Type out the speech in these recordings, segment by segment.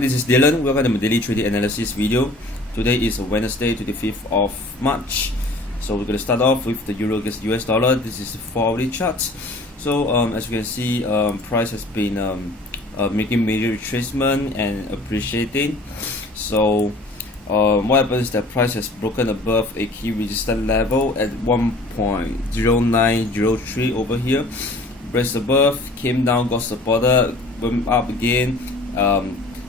This is Dylan. Welcome to my daily trading analysis video. Today is Wednesday, 25th of March. So we're going to start off with the euro against US dollar. This is the 4-hourly chart. So as you can see, price has been making major retracement and appreciating. So what happens is that price has broken above a key resistance level at 1.0903 over here. Breaks above, came down, got supported, went up again,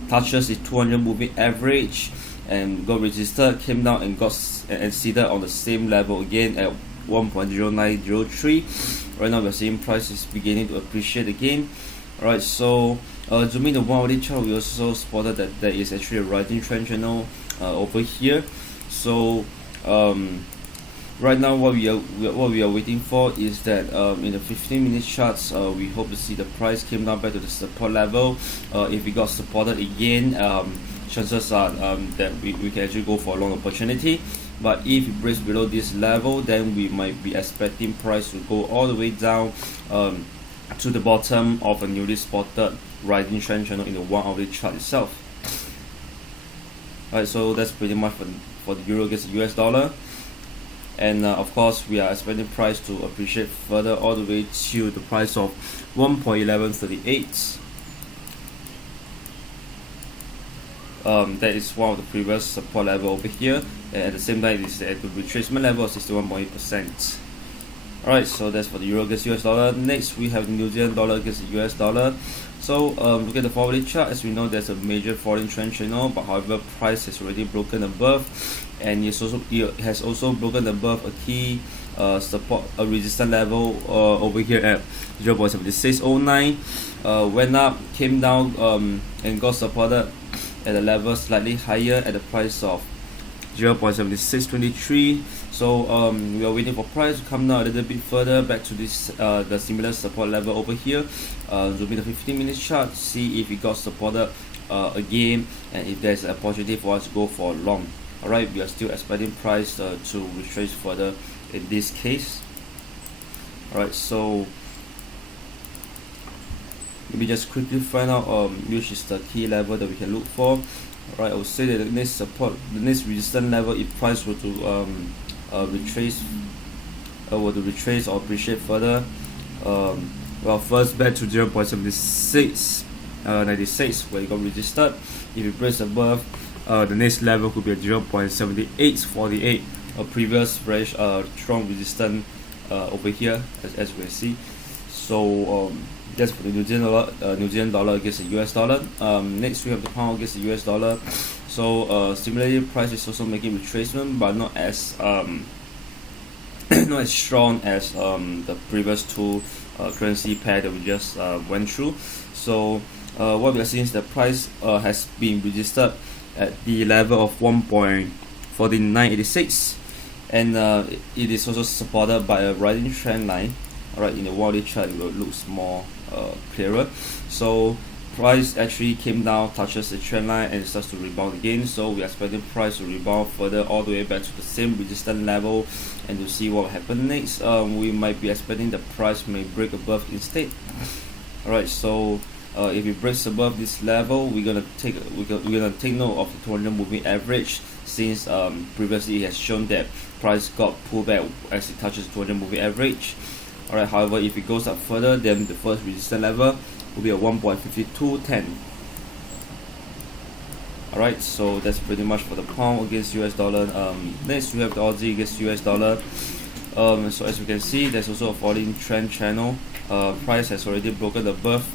touches the 200 moving average and got resisted, came down and got and seated on the same level again at 1.0903. Right now we're seeing price is beginning to appreciate again. Alright, so zooming the 1-hourly chart, we also spotted that there is actually a rising trend channel over here. So right now what we are waiting for is that in the 15-minute charts, we hope to see the price came down back to the support level. If we got supported again, chances are that we can actually go for a long opportunity. But if it breaks below this level, then we might be expecting price to go all the way down to the bottom of a newly spotted rising trend channel in the 1-hourly chart itself. Alright, so that's pretty much for the euro against the US dollar. And of course, we are expecting price to appreciate further all the way to the price of 1.1138. That is one of the previous support level over here, and at the same time, it is at the retracement level of 61.8%. Alright, so that's for the euro against US dollar. Next, we have the New Zealand dollar against the US dollar. So look at the 4-hourly chart. As we know, there's a major falling trend channel, but however, price has already broken above, and it has also broken above a key support, a resistance level over here at 0.7609. Went up, came down, and got supported at a level slightly higher at the price of 0.7623. So we are waiting for price to come down a little bit further back to this the similar support level over here. Zoom in the 15-minute chart, see if it got supported again, and if there's an opportunity for us to go for long. Alright, we are still expecting price to retrace further in this case. Alright, so let me just quickly find out which is the key level that we can look for. Alright, I would say that the next support, the next resistance level, if price were to retrace or appreciate further, well, first back to 0.7696 where it got resisted. If it breaks above, the next level could be at 0.7848, a previous very strong resistance over here, as we can see. So that's for the New Zealand dollar against the US dollar. Next, we have the pound against the US dollar. So similarly, price is also making retracement, but not as not as strong as the previous two currency pair that we just went through. So what we are seeing is the price has been resisted at the level of 1.4986, and it is also supported by a rising trend line. Alright, in the 1-hourly chart it looks more clearer. So price actually came down, touches the trend line, and starts to rebound again. So we are expecting price to rebound further all the way back to the same resistance level, and to see what will happen next. We might be expecting the price may break above instead. Alright, so if it breaks above this level, we're gonna take note of the 200 moving average, since previously it has shown that price got pulled back as it touches the 200 moving average. Alright, however, if it goes up further, then the first resistance level will be at 1.5210. Alright, so that's pretty much for the pound against US dollar. Next, we have the Aussie against US dollar. So as you can see, there's also a falling trend channel. Price has already broken above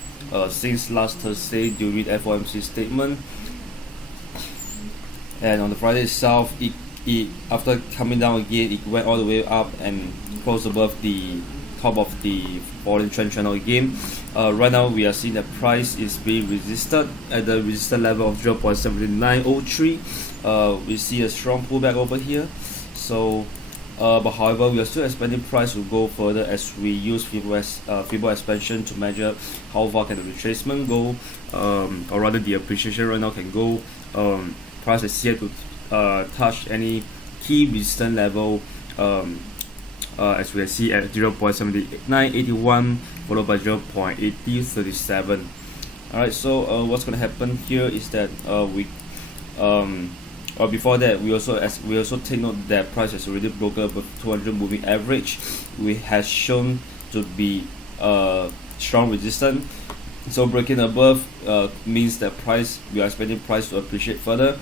since last Thursday during the FOMC statement. And on the Friday itself, it after coming down again, it went all the way up and closed above the top of the falling trend channel again. Right now we are seeing that price is being resisted at the resistance level of 0.7903. We see a strong pullback over here. So but however, we are still expecting price to go further as we use Fibonacci expansion to measure how far can the retracement go, or rather the appreciation right now can go. Price is here to touch any key resistance level, as we can see at 0.7981, followed by 0.8037. Alright, so what's gonna happen here is that before that we also take note that price has already broken above 200 moving average, which has shown to be strong resistance. So breaking above means that we are expecting price to appreciate further.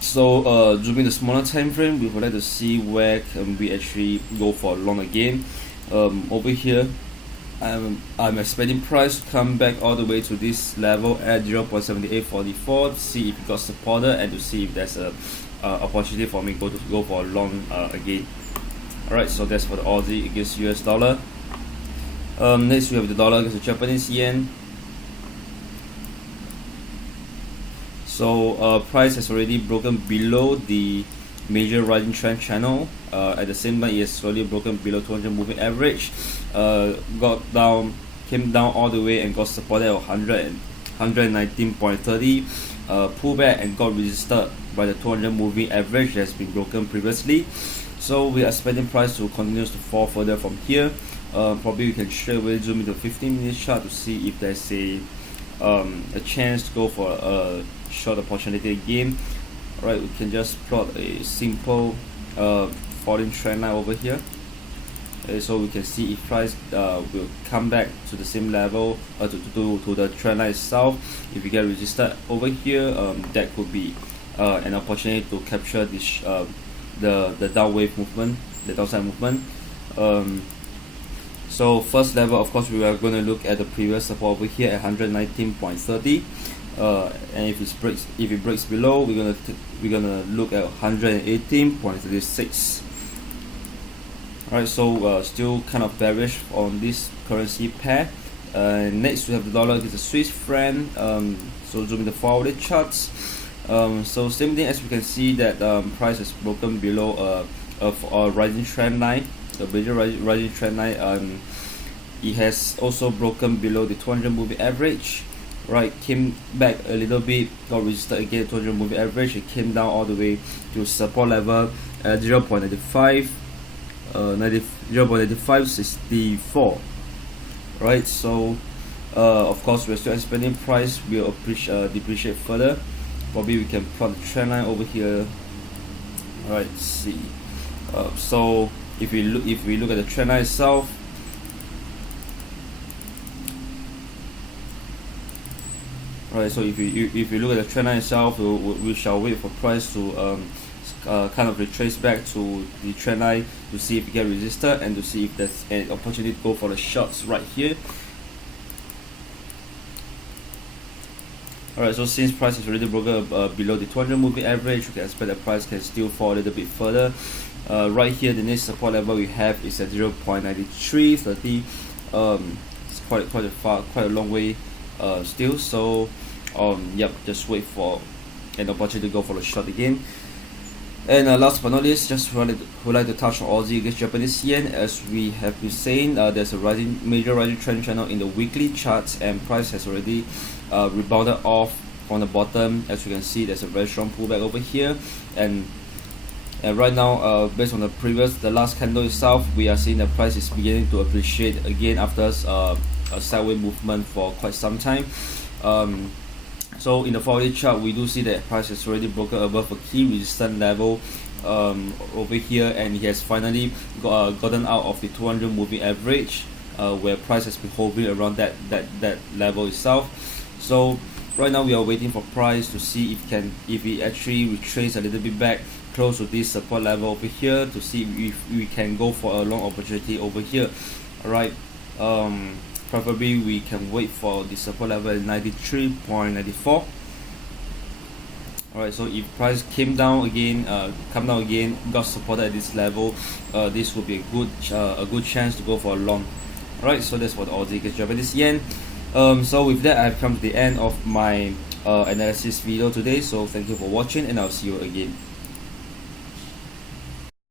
So zooming the smaller time frame, we would like to see where can we actually go for a long again. Over here, I'm expecting price to come back all the way to this level at 0.7844 to see if it got supported and to see if there's a opportunity for me to go for a long again. Alright, so that's for the Aussie against US dollar. Next we have the dollar against the Japanese yen. So price has already broken below the major rising trend channel. At the same time, it has slowly broken below 200 moving average. Came down all the way and got supported at 119.30. Pulled back and got resisted by the 200 moving average that has been broken previously. So we are expecting price to continue to fall further from here. Probably we can straight away zoom into 15-minute chart to see if there's a chance to go for a short opportunity again. Alright, we can just plot a simple falling trend line over here. So we can see if price will come back to the same level to the trend line itself. If we get resisted over here, that could be an opportunity to capture this the downwave movement, the downside movement. So first level, of course, we are going to look at the previous support over here at 119.30, and if it breaks below, we're gonna look at 118.36. Alright, so still kind of bearish on this currency pair. Next we have the dollar against the Swiss franc. So zooming the forward charts. So same thing, as we can see that price has broken below a rising trend line. The major rising trend line, it has also broken below the 200 moving average. Right, came back a little bit, got resisted again 200 moving average. It came down all the way to support level at 0.9564. Right, so of course we're still expecting price will depreciate further. Probably we can plot the trend line over here. Alright, let's see. So if we look at the trend line itself, right, so if you look at the trend line itself, we shall wait for price to kind of retrace back to the trend line to see if it get resisted and to see if there's an opportunity to go for the shots right here. Alright, so since price is already broken below the 200 moving average, we can expect the price can still fall a little bit further. Right here, the next support level we have is at 0.9330. It's quite a long way still. So yep, just wait for an opportunity to go for a short again. And last but not least, just would like to touch on Aussie against Japanese yen. As we have been saying, there's a major rising trend channel in the weekly charts, and price has already rebounded off from the bottom. As you can see, there's a very strong pullback over here, and right now, based on the last candle itself, we are seeing the price is beginning to appreciate again after a sideways movement for quite some time. So in the forward chart, we do see that price has already broken above a key resistance level over here, and it has finally gotten out of the 200 moving average, where price has been hovering around that level itself. So right now we are waiting for price to see if it actually retrace a little bit back close to this support level over here to see if we can go for a long opportunity over here. Alright, preferably we can wait for the support level at 93.94. Alright, so if price come down again, got supported at this level, this would be a good chance to go for a long. Alright, so that's for the Aussie against Japanese yen. So with that, I've come to the end of my analysis video today. So thank you for watching, and I'll see you again.